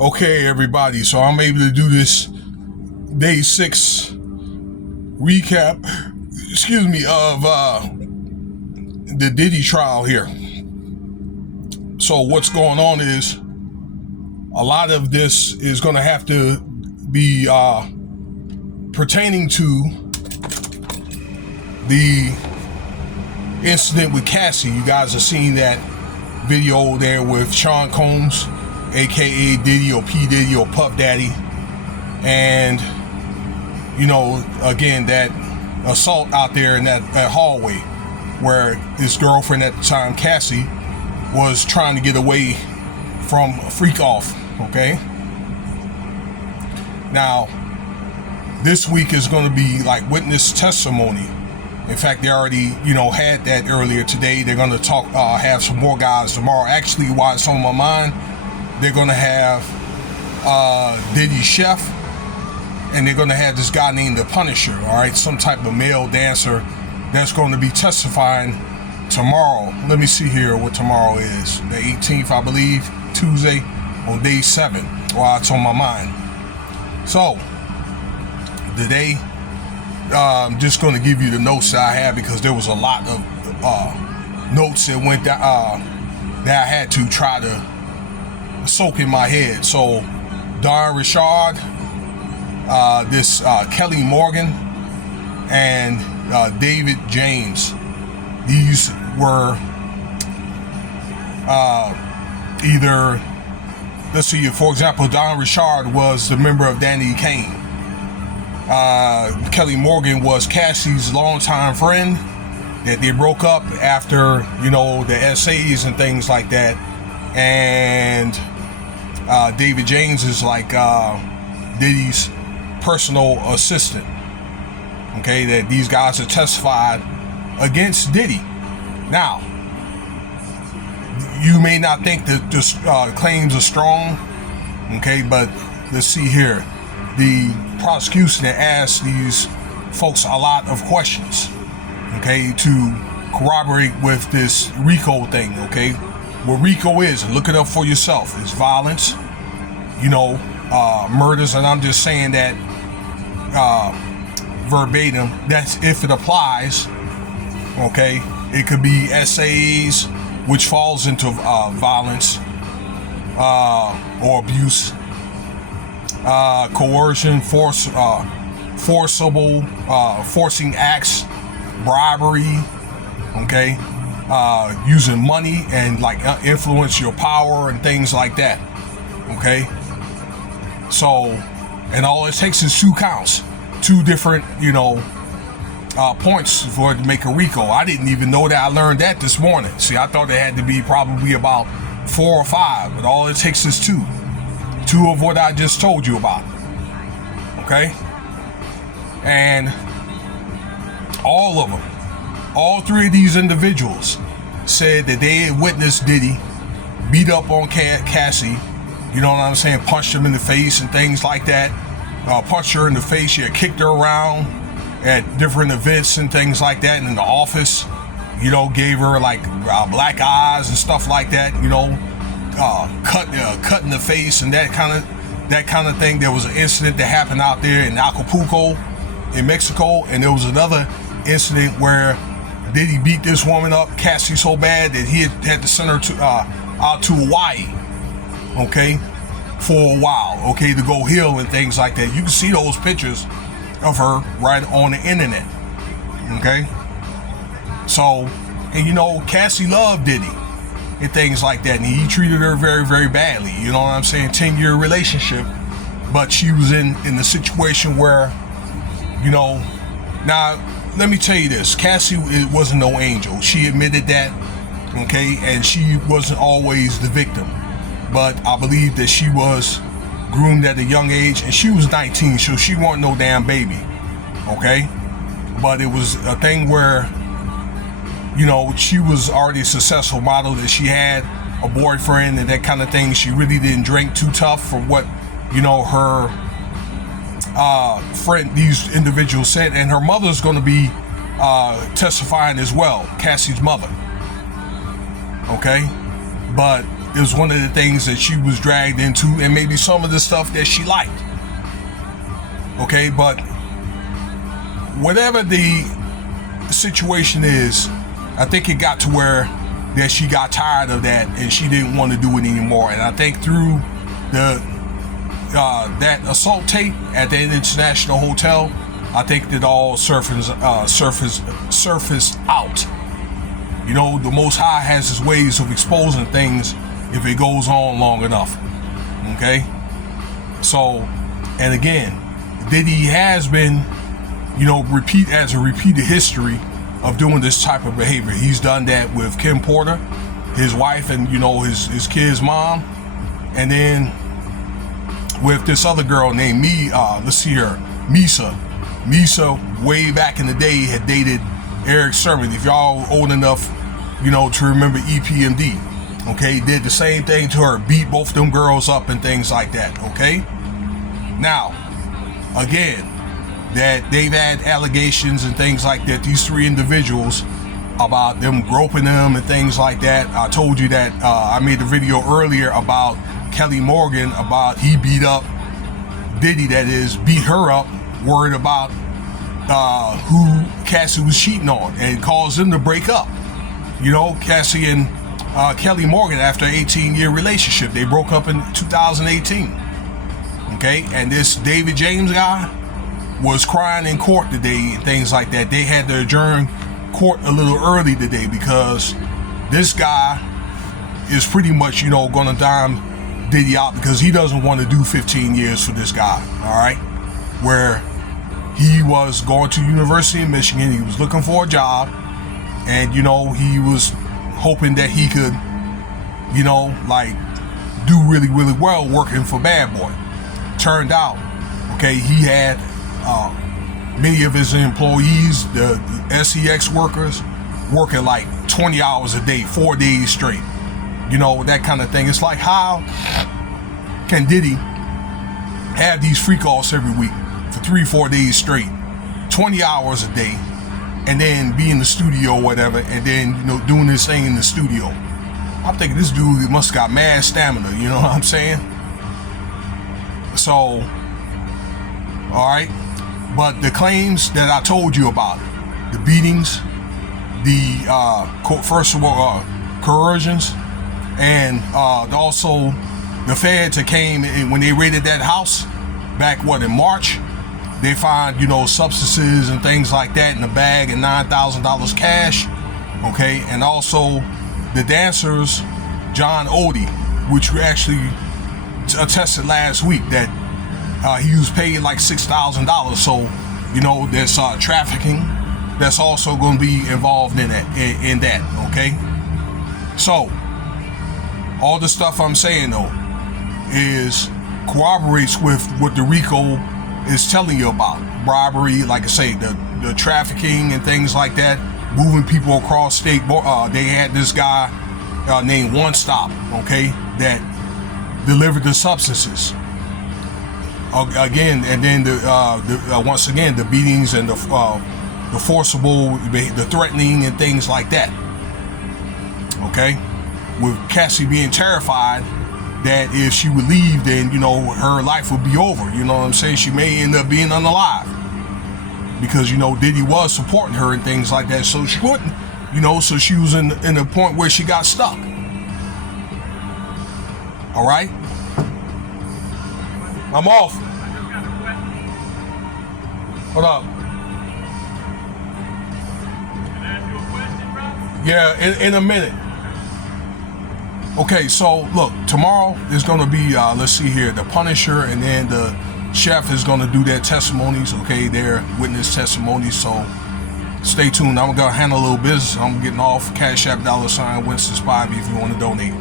Okay, everybody, so I'm able to do this day 6 recap, of the Diddy trial here. So what's going on is a lot of this is going to have to be pertaining to the incident with Cassie. You guys have seen that video there with Sean Combs, aka Diddy or P Diddy or Puff Daddy, and again, that assault out there in that hallway where his girlfriend at the time, Cassie, was trying to get away from a freak off. Okay, now this week is going to be like witness testimony. In fact, they already had that earlier today. They're going to have some more guys tomorrow. Actually, while it's on my mind, they're going to have Diddy's chef, and they're going to have this guy named the Punisher, all right, some type of male dancer that's going to be testifying tomorrow. Let me see here what tomorrow is. The 18th, I believe, Tuesday, on day 7, while it's on my mind. So, today, I'm just going to give you the notes that I had, because there was a lot of notes that went down, that I had to try to soak in my head. So Don Richard, this Kelly Morgan, and David James, these were either, let's see, for example, Don Richard was the member of Danny Kane. Kelly Morgan was Cassie's longtime friend that they broke up after the essays and things like that. And David James is like Diddy's personal assistant. Okay, that these guys have testified against Diddy. Now, you may not think that this claims are strong. Okay, but let's see here. The prosecution asked these folks a lot of questions. Okay, to corroborate with this RICO thing. Okay. What RICO is, look it up for yourself. It's violence, murders, and I'm just saying that verbatim. That's if it applies. Okay, it could be SAs, which falls into violence or abuse, coercion, forcible, forcing acts, bribery. Okay. Using money and influence your power and things like that. Okay, so, and all it takes is 2 counts, 2 different points for it to make a RICO. I didn't even know that. I learned that this morning. See, I thought it had to be probably about 4 or 5, but all it takes is 2 of what I just told you about. Okay, and all of them, all 3 of these individuals said that they had witnessed Diddy beat up on Cassie, you know what I'm saying, punched him in the face and things like that, punched her in the face, she had kicked her around at different events and things like that, and in the office, gave her black eyes and stuff like that, cut in the face and that kind of thing. There was an incident that happened out there in Acapulco, in Mexico, and there was another incident where Diddy beat this woman up, Cassie, so bad that he had to send her out to Hawaii, okay, for a while, okay, to go heal and things like that. You can see those pictures of her right on the internet, okay. So, and Cassie loved Diddy and things like that, and he treated her very, very badly. You know what I'm saying? 10-year relationship, but she was in the situation where, now. Let me tell you this, Cassie wasn't no angel. She admitted that, okay, and she wasn't always the victim. But I believe that she was groomed at a young age, and she was 19, so she wasn't no damn baby, okay? But it was a thing where, she was already a successful model, that she had a boyfriend and that kind of thing. She really didn't drink too tough from what, her friend, these individuals said, and her mother's going to be testifying as well, Cassie's mother. Okay, but it was one of the things that she was dragged into, and maybe some of the stuff that she liked. Okay, but whatever the situation is, I think it got to where that she got tired of that and she didn't want to do it anymore. And I think through the that assault tape at the International Hotel, I think that all surfaced out. You know, the Most High has his ways of exposing things if it goes on long enough. Okay? So, and again, Diddy has been, you know, repeated history of doing this type of behavior. He's done that with Kim Porter, his wife, and, you know, his kid's mom. And then with this other girl named Misa. Misa, way back in the day, had dated Eric Sermon. If y'all old enough, you know, to remember EPMD, okay, did the same thing to her, beat both them girls up and things like that, okay? Now, again, that they've had allegations and things like that, these three individuals, about them groping them and things like that. I told you that I made a video earlier about Kelly Morgan, about he beat up Diddy, that is, beat her up, worried about who Cassie was cheating on, and caused them to break up. You know, Cassie and Kelly Morgan, after an 18-year relationship, they broke up in 2018. Okay, and this David James guy was crying in court today and things like that. They had to adjourn court a little early today because this guy is pretty much, you know, gonna dime Diddy out, because he doesn't want to do 15 years for this guy. All right, where he was going to University of Michigan, he was looking for a job, and, you know, he was hoping that he could, you know, like, do really, really well working for Bad Boy. Turned out, okay, he had many of his employees, the SEX workers, working like 20 hours a day, 4 days straight. You know, that kind of thing. It's like, how can Diddy have these freak-offs every week for 3-4 days straight, 20 hours a day, and then be in the studio or whatever, and then, you know, doing this thing in the studio? I'm thinking this dude must have got mad stamina, you know what I'm saying? So, all right. But the claims that I told you about, the beatings, the first of all, coercions, and also the feds that came in when they raided that house back, in March, they found, you know, substances and things like that in the bag, and $9,000 cash, okay? And also the dancers, John Odie, which we actually attested last week that he was paid like $6,000. So, you know, there's trafficking that's also going to be involved in that, okay? So, all the stuff I'm saying, though, corroborates with what the RICO is telling you about. Bribery, like I say, the trafficking and things like that, moving people across state. They had this guy named One Stop, okay, that delivered the substances. Again, and then once again, the beatings and the forcible, the threatening and things like that. Okay, with Cassie being terrified that if she would leave, then, you know, her life would be over. You know what I'm saying? She may end up being unalive because, you know, Diddy was supporting her and things like that. So she wouldn't, you know, so she was in a point where she got stuck. All right, I'm off. Hold up. Yeah, in a minute. Okay, so look, tomorrow is going to be, let's see here, the Punisher, and then the chef is going to do their testimonies, okay, their witness testimonies. So stay tuned. I'm going to handle a little business. I'm getting off. Cash App $Winston Spivey if you want to donate.